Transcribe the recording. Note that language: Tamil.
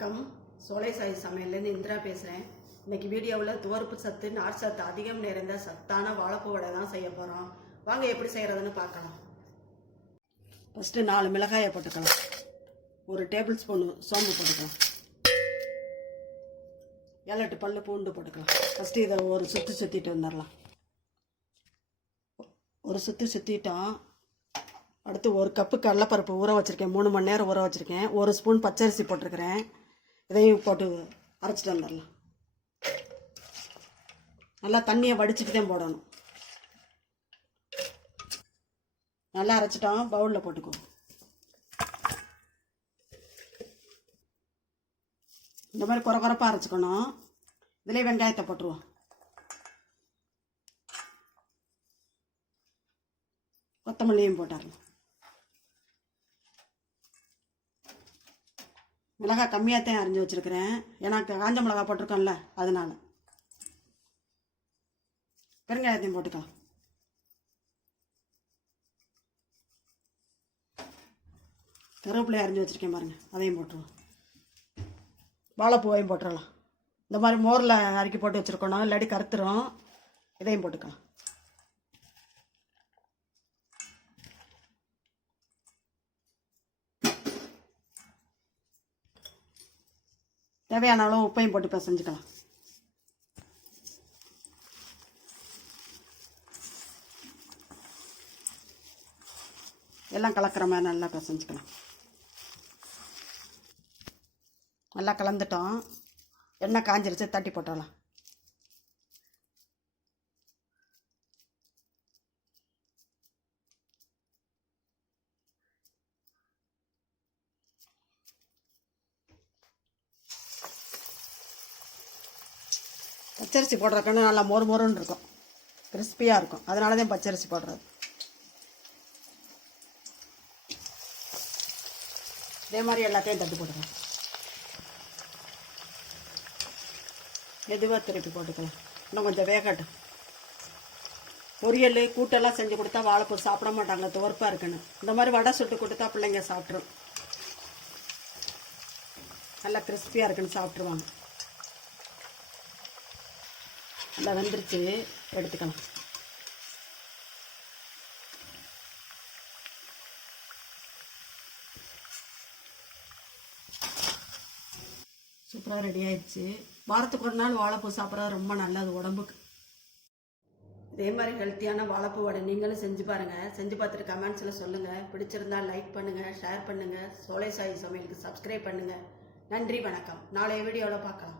வணக்கம். சோலை சாய் சமையல்லேருந்து இந்திரா பேசுகிறேன். இன்றைக்கி வீடியோவில் துவர்ப்பு சத்து நார் சத்து அதிகம் நிறைந்த சத்தான வாழைப்பூ வடை தான் செய்ய போகிறோம். வாங்க எப்படி செய்கிறதுன்னு பார்க்கலாம். ஃபஸ்ட்டு 4 மிளகாயை போட்டுக்கலாம். 1 டேபிள் ஸ்பூன் சோம்பு போட்டுக்கலாம். 7-8 பல்லு பூண்டு போட்டுக்கலாம். ஃபஸ்ட்டு இதை ஒரு சுற்றிட்டு வந்துடலாம். ஒரு சுற்றிட்டோம். அடுத்து 1 கப்பு கடலைப்பருப்பு ஊற வச்சுருக்கேன். 3 மணி நேரம் ஊற வச்சுருக்கேன். 1 ஸ்பூன் பச்சரிசி போட்டிருக்கிறேன். இதையும் போட்டு அரைச்சிட்டு வந்துடலாம். நல்லா தண்ணியை வடிச்சிட்டு தான் போடணும். நல்லா அரைச்சிட்டோம். பவுலில் போட்டுக்குவோம். இந்த மாதிரி குறைப்பாக அரைச்சிக்கணும். இதிலே வெங்காயத்தை போட்டுருவோம். கொத்தமல்லியும் போட்டாரலாம். மிளகாய் கம்மியாக தான் அரைஞ்சி வச்சுருக்கிறேன். ஏன்னா காஞ்ச மிளகாய் போட்டிருக்கோம்ல, அதனால. பெருங்காயத்தையும் போட்டுக்கலாம். கருவேப்பிலையை அரைஞ்சி வச்சுருக்கேன் பாருங்கள், அதையும் போட்டுருவோம். வாழைப்பூவையும் போட்டுடலாம். இந்த மாதிரி மோரில் அரைக்கி போட்டு வச்சுருக்கணும், இல்லாட்டி கருத்துரும். இதையும் போட்டுக்கலாம். தேவையான அளவு உப்பையும் போட்டு பிசைஞ்சுக்கலாம். எல்லாம் கலக்கிற மாதிரி நல்லா பிசைஞ்சுக்கலாம். நல்லா கலந்துட்டோம். எண்ணெய் காஞ்சிருச்சு, தட்டி போட்டுடலாம். பச்சரிசி போடுறதுக்குன்னு நல்லா மொறுன்னு இருக்கும், கிறிஸ்பியாக இருக்கும். அதனால தான் பச்சரிசி போடுறது. இதே மாதிரி எல்லாத்தையும் தட்டி போட்டுக்கலாம். மெதுவாக திருப்பி போட்டுக்கலாம். இன்னும் கொஞ்சம் வேகட்டும். பொரியல் கூட்டெல்லாம் செஞ்சு கொடுத்தா வாழைப்பூ சாப்பிட மாட்டாங்க, துவர்ப்பாக இருக்குன்னு. இந்த மாதிரி வடை சுட்டு கொடுத்தா பிள்ளைங்க சாப்பிட்ரும். நல்லா கிறிஸ்பியாக இருக்குன்னு சாப்பிட்ருவாங்க. நல்லா வெந்துருச்சு, எடுத்துக்கலாம். சூப்பராக ரெடி ஆயிடுச்சு. வாரத்துக்கு 1 நாள் வாழைப்பூ சாப்பிட்றது ரொம்ப நல்லது உடம்புக்கு. இதே மாதிரி ஹெல்த்தியான வாழைப்பூ வடை நீங்களும் செஞ்சு பாருங்கள். செஞ்சு பார்த்துட்டு கமெண்ட்ஸில் சொல்லுங்கள். பிடிச்சிருந்தா லைக் பண்ணுங்கள், ஷேர் பண்ணுங்கள். சோலை சாய் சமையலுக்கு சப்ஸ்கிரைப் பண்ணுங்கள். நன்றி, வணக்கம். நாளைய வீடியோவில் பார்க்கலாம்.